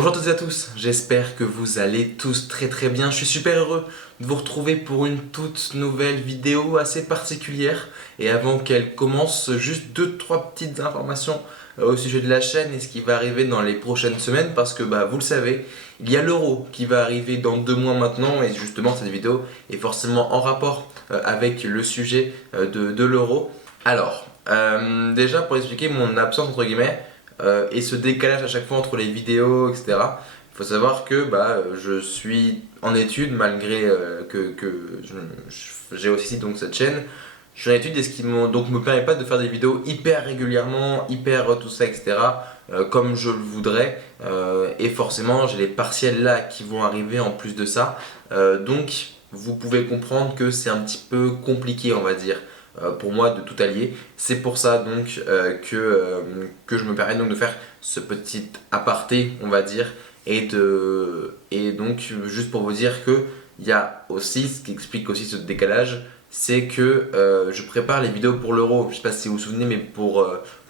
Bonjour à toutes et à tous, j'espère que vous allez tous très bien. Je suis super heureux de vous retrouver pour une toute nouvelle vidéo assez particulière. Et avant qu'elle commence, juste 2-3 petites informations au sujet de la chaîne et ce qui va arriver dans les prochaines semaines. Parce que vous le savez, il y a l'Euro qui va arriver dans 2 mois maintenant. Et justement cette vidéo est forcément en rapport avec le sujet de l'Euro. Alors, déjà pour expliquer mon absence entre guillemets, et ce décalage à chaque fois entre les vidéos, etc. Il faut savoir que je suis en études malgré que j'ai aussi donc cette chaîne. Je suis en études et ce qui donc me permet pas de faire des vidéos hyper régulièrement, hyper tout ça, etc. Comme je le voudrais. Et forcément, j'ai les partiels là qui vont arriver en plus de ça. Donc, vous pouvez comprendre que c'est un petit peu compliqué, on va dire, pour moi de tout allier. C'est pour ça donc que je me permets donc de faire ce petit aparté, on va dire, et donc juste pour vous dire que il y a aussi, ce qui explique aussi ce décalage, c'est que je prépare les vidéos pour l'Euro. Je sais pas si vous vous souvenez, mais pour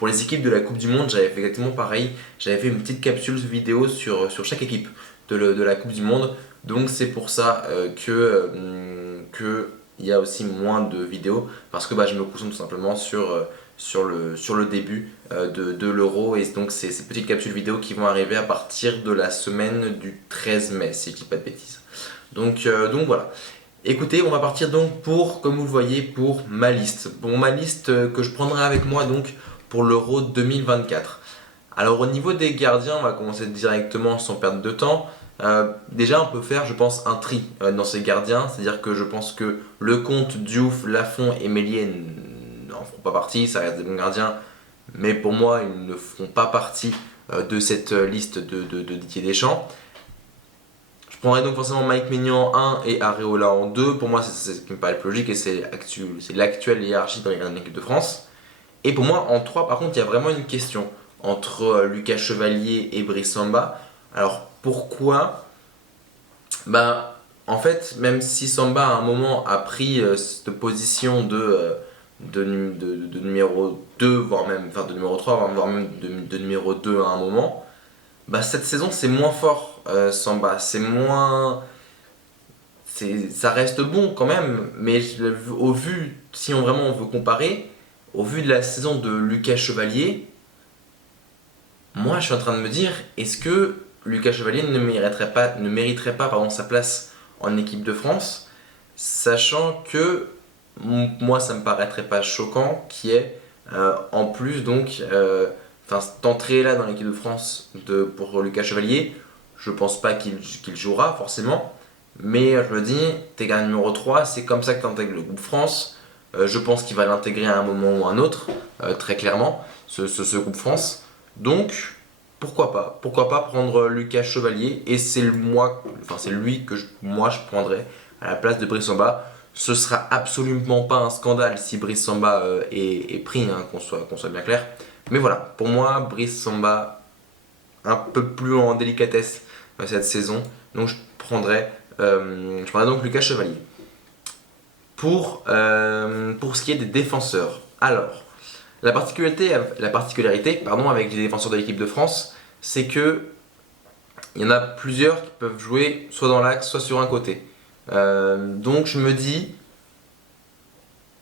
les équipes de la Coupe du Monde, j'avais fait exactement pareil. J'avais fait une petite capsule vidéo sur chaque équipe de la Coupe du Monde. Donc c'est pour ça que il y a aussi moins de vidéos parce que je me concentre tout simplement sur le début de l'Euro et donc c'est ces petites capsules vidéo qui vont arriver à partir de la semaine du 13 mai si je dis pas de bêtises. Donc voilà. Écoutez, on va partir donc comme vous le voyez, pour ma liste. Bon, ma liste que je prendrai avec moi donc pour l'Euro 2024. Alors au niveau des gardiens, on va commencer directement sans perdre de temps. Déjà, on peut faire, je pense, un tri dans ces gardiens. C'est-à-dire que je pense que Lecomte, Diouf, Lafont et Meslier n'en feront pas partie. Ça reste des bons gardiens. Mais pour moi, ils ne feront pas partie de cette liste de Didier Deschamps. Je prendrais donc forcément Mike Maignan en 1 et Areola en 2. Pour moi, c'est ce qui me paraît le plus logique et c'est l'actuelle hiérarchie de l'équipe de France. Et pour moi, en 3, par contre, il y a vraiment une question entre Lucas Chevalier et Brice Samba. Alors, pourquoi en fait, même si Samba à un moment a pris cette position de numéro 2, voire même enfin, de numéro 3, voire même de numéro 2 à un moment, cette saison c'est moins fort Samba. C'est moins. Ça reste bon quand même, mais au vu, si on vraiment veut comparer, au vu de la saison de Lucas Chevalier, moi je suis en train de me dire, est-ce que Lucas Chevalier ne mériterait pas sa place en équipe de France, sachant que moi ça me paraîtrait pas choquant qu'il y ait en plus donc cette entrée là dans l'équipe de France pour Lucas Chevalier. Je pense pas qu'il jouera forcément, mais je me dis, t'es gardien numéro 3, c'est comme ça que tu intègres le groupe France. Je pense qu'il va l'intégrer à un moment ou à un autre, très clairement, ce groupe France. Donc, pourquoi pas? Pourquoi pas prendre Lucas Chevalier et c'est lui que moi je prendrais à la place de Brice Samba. Ce sera absolument pas un scandale si Brice Samba est pris, hein, qu'on soit bien clair. Mais voilà, pour moi, Brice Samba un peu plus en délicatesse cette saison. Donc je prendrais donc Lucas Chevalier. Pour ce qui est des défenseurs, alors la particularité avec les défenseurs de l'équipe de France, c'est que il y en a plusieurs qui peuvent jouer soit dans l'axe, soit sur un côté. Donc je me dis,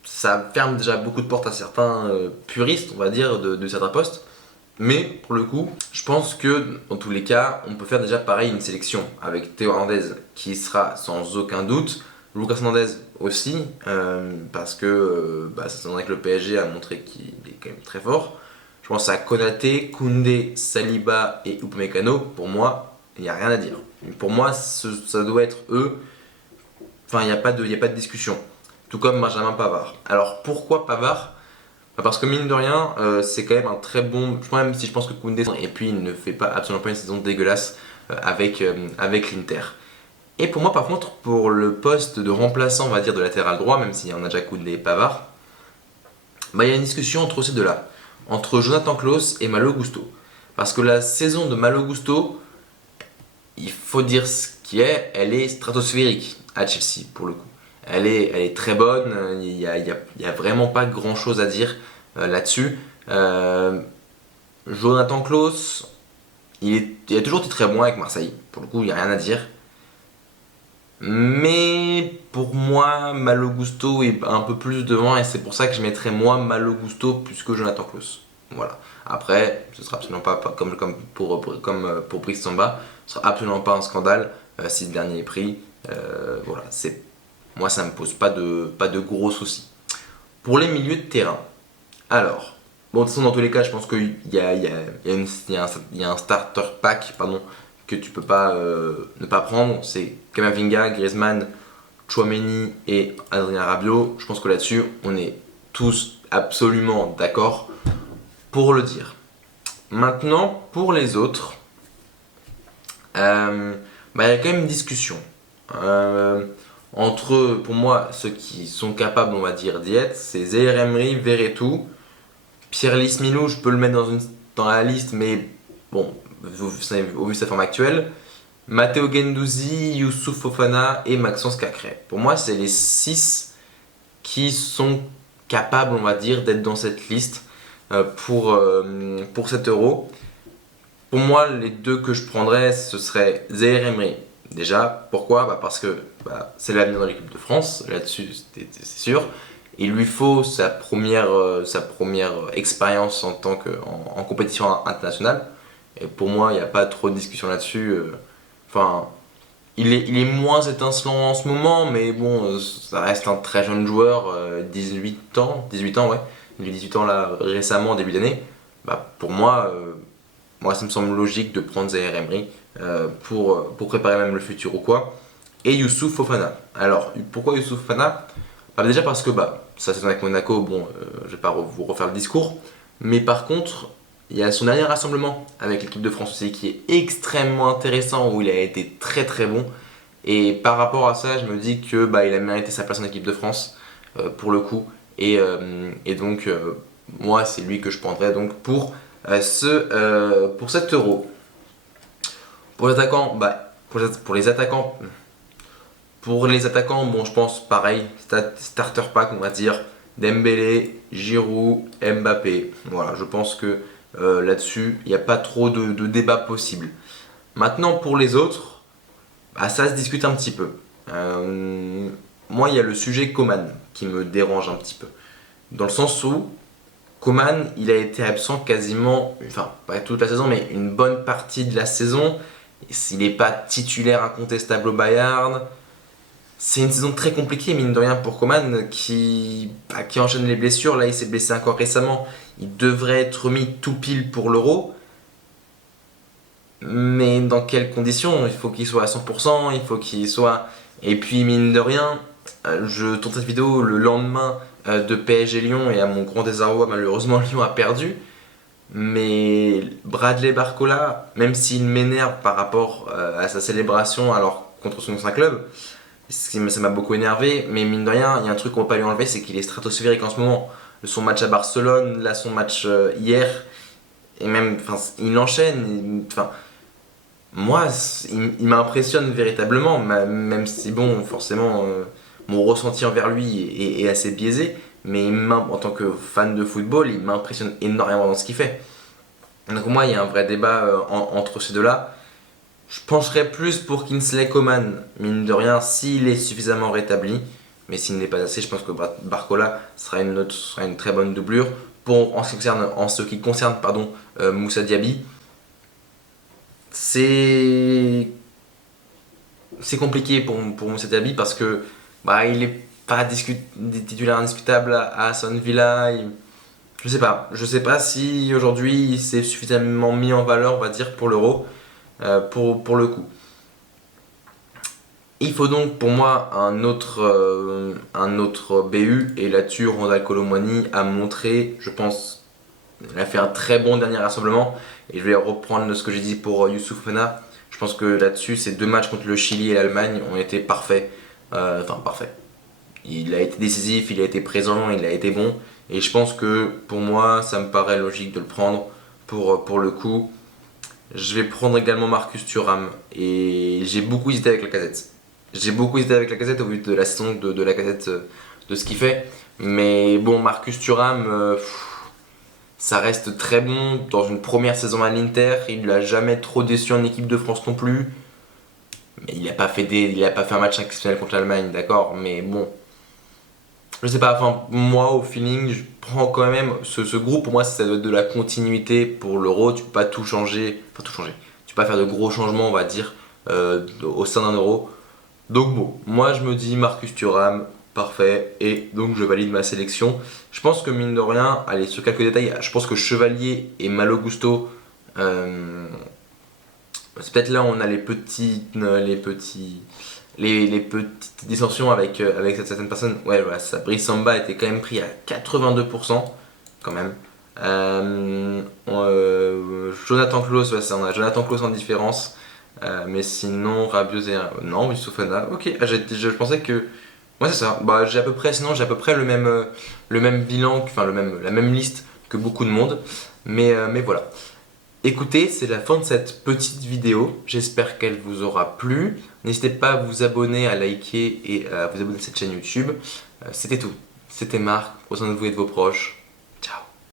ça ferme déjà beaucoup de portes à certains puristes, on va dire, de certains postes. Mais pour le coup, je pense que dans tous les cas, on peut faire déjà pareil une sélection avec Théo Hernandez qui sera sans aucun doute, Lucas Hernandez aussi, parce que cette saison avec le PSG a montré qu'il est quand même très fort. Je pense à Konaté, Koundé, Saliba et Upamecano. Pour moi, il n'y a rien à dire. Pour moi, ça doit être eux. Enfin, il n'y a pas de discussion. Tout comme Benjamin Pavard. Alors pourquoi Pavard? Parce que mine de rien, c'est quand même un très bon. Même si je pense que Koundé. Et puis il ne fait absolument pas une saison dégueulasse avec l'Inter. Et pour moi, par contre, pour le poste de remplaçant, on va dire, de latéral droit, même s'il y en a déjà Koundé et Pavard, il y a une discussion entre ces deux-là, entre Jonathan Klaus et Malo Gusto. Parce que la saison de Malo Gusto, il faut dire ce qui est, elle est stratosphérique à Chelsea pour le coup. Elle est très bonne, il n'y a vraiment pas grand chose à dire là-dessus. Jonathan Klaus, il a toujours été très bon avec Marseille, pour le coup, il n'y a rien à dire. Mais pour moi, Malo Gusto est un peu plus devant et c'est pour ça que je mettrais moi Malo Gusto plus que Jonathan Klaus. Voilà. Après, ce sera absolument pas comme pour Brice Samba, ce sera absolument pas un scandale si le dernier est pris. Voilà, moi ça me pose pas de gros soucis. Pour les milieux de terrain, alors, bon, de toute façon, dans tous les cas, je pense qu'il y a un starter pack pardon, que tu peux pas ne pas prendre. C'est Kamavinga, Griezmann, Chouameni et Adrien Rabiot. Je pense que là-dessus, on est tous absolument d'accord pour le dire. Maintenant, pour les autres, il y a quand même une discussion. Euh, Entre, pour moi, ceux qui sont capables, on va dire, d'y être, c'est Zaïre Emery, Verretou. Pierre-Lys Milou, je peux le mettre dans la liste, mais bon, au vu de sa forme actuelle. Matteo Guendouzi, Youssouf Fofana et Maxence Cacré. Pour moi, c'est les 6 qui sont capables, on va dire, d'être dans cette liste pour cet euro. Pour moi, les deux que je prendrais, ce serait Zaïre Emery. Déjà, pourquoi parce que c'est l'avenir de l'équipe de France, là-dessus c'est sûr. Il lui faut sa première expérience en compétition internationale. Et pour moi, il n'y a pas trop de discussion là-dessus. Enfin, il est moins étincelant en ce moment, mais bon, ça reste un très jeune joueur, 18 ans, ouais. Il a 18 ans là récemment, début d'année. Pour moi, ça me semble logique de prendre Zaïre Emery pour préparer même le futur ou quoi. Et Youssouf Fofana. Alors, pourquoi Youssouf Fofana? Déjà parce que ça c'est avec Monaco, bon, je vais pas vous refaire le discours. Mais par contre, il y a son dernier rassemblement avec l'équipe de France aussi qui est extrêmement intéressant, où il a été très très bon. Et par rapport à ça, je me dis que il a mérité sa place en équipe de France pour le coup. Et donc, moi, c'est lui que je prendrais donc pour cet euro. Pour les attaquants, pour les attaquants, bon, je pense pareil, starter pack, on va dire Dembélé, Giroud, Mbappé. Voilà, je pense que là-dessus, il n'y a pas trop de débat possible. Maintenant, pour les autres, ça se discute un petit peu. Moi, il y a le sujet Coman qui me dérange un petit peu. Dans le sens où Coman, il a été absent quasiment, enfin, pas toute la saison, mais une bonne partie de la saison. Il n'est pas titulaire incontestable au Bayern. C'est une saison très compliquée, mine de rien, pour Coman qui enchaîne les blessures. Là, il s'est blessé encore récemment. Il devrait être mis tout pile pour l'Euro. Mais dans quelles conditions? Il faut qu'il soit à 100%, il faut qu'il soit. Et puis, mine de rien, je tourne cette vidéo le lendemain de PSG Lyon et à mon grand désarroi, malheureusement, Lyon a perdu. Mais Bradley Barcola, même s'il m'énerve par rapport à sa célébration alors contre son ancien club, ça m'a beaucoup énervé, mais mine de rien, il y a un truc qu'on ne peut pas lui enlever, c'est qu'il est stratosphérique en ce moment. Son match à Barcelone, là son match hier, et même, il enchaîne. Moi, il m'impressionne véritablement, même si bon, forcément, mon ressenti envers lui est assez biaisé, mais en tant que fan de football, il m'impressionne énormément dans ce qu'il fait. Donc moi, il y a un vrai débat entre ces deux-là. Je pencherais plus pour Kingsley Coman, mine de rien, s'il est suffisamment rétabli. Mais s'il n'est pas assez, je pense que Barcola sera une très bonne doublure. En ce qui concerne Moussa Diaby, c'est compliqué pour Moussa Diaby parce que il est pas titulaire indiscutable à Aston Villa. Je sais pas si aujourd'hui il s'est suffisamment mis en valeur, on va dire, pour l'Euro, pour le coup. Il faut donc pour moi un autre BU, et là-dessus Randal Kolo Muani a montré, je pense, il a fait un très bon dernier rassemblement, et je vais reprendre ce que j'ai dit pour Youssouf Fofana. Je pense que là-dessus, ces deux matchs contre le Chili et l'Allemagne ont été parfaits. Parfaits. Il a été décisif, il a été présent, il a été bon. Et je pense que pour moi, ça me paraît logique de le prendre pour le coup. Je vais prendre également Marcus Thuram. Et j'ai beaucoup hésité avec la Lacazette. Au vu de la saison de la Lacazette, de ce qu'il fait. Mais bon, Marcus Thuram, Ça reste très bon dans une première saison à l'Inter. Il l'a jamais trop déçu en équipe de France non plus. Mais il a pas fait un match exceptionnel contre l'Allemagne, d'accord. Mais bon, je sais pas. Enfin, moi, au feeling, je prends quand même ce groupe. Pour moi, ça doit être de la continuité pour l'Euro. Tu peux pas tout changer. Enfin, tout changer. Tu peux pas faire de gros changements, on va dire, au sein d'un Euro. Donc bon, moi je me dis Marcus Thuram, parfait, et donc je valide ma sélection. Je pense que mine de rien, allez, sur quelques détails, je pense que Chevalier et Malo Gusto, c'est peut-être là où on a les petites dissensions avec certaines personnes. Ouais, voilà, ça. Brice Samba était quand même pris à 82%, quand même. Jonathan Klaus, ouais, ça, on a Jonathan Klaus en différence. Mais sinon, Rabiot et non, Youssouf Fofana, ok. Je pensais que. Ouais, c'est ça. Bah, j'ai à peu près le même bilan, enfin la même liste que beaucoup de monde. Mais voilà. Écoutez, c'est la fin de cette petite vidéo. J'espère qu'elle vous aura plu. N'hésitez pas à vous abonner, à liker et à vous abonner à cette chaîne YouTube. C'était tout. C'était Marc. Prenez soin de vous et de vos proches.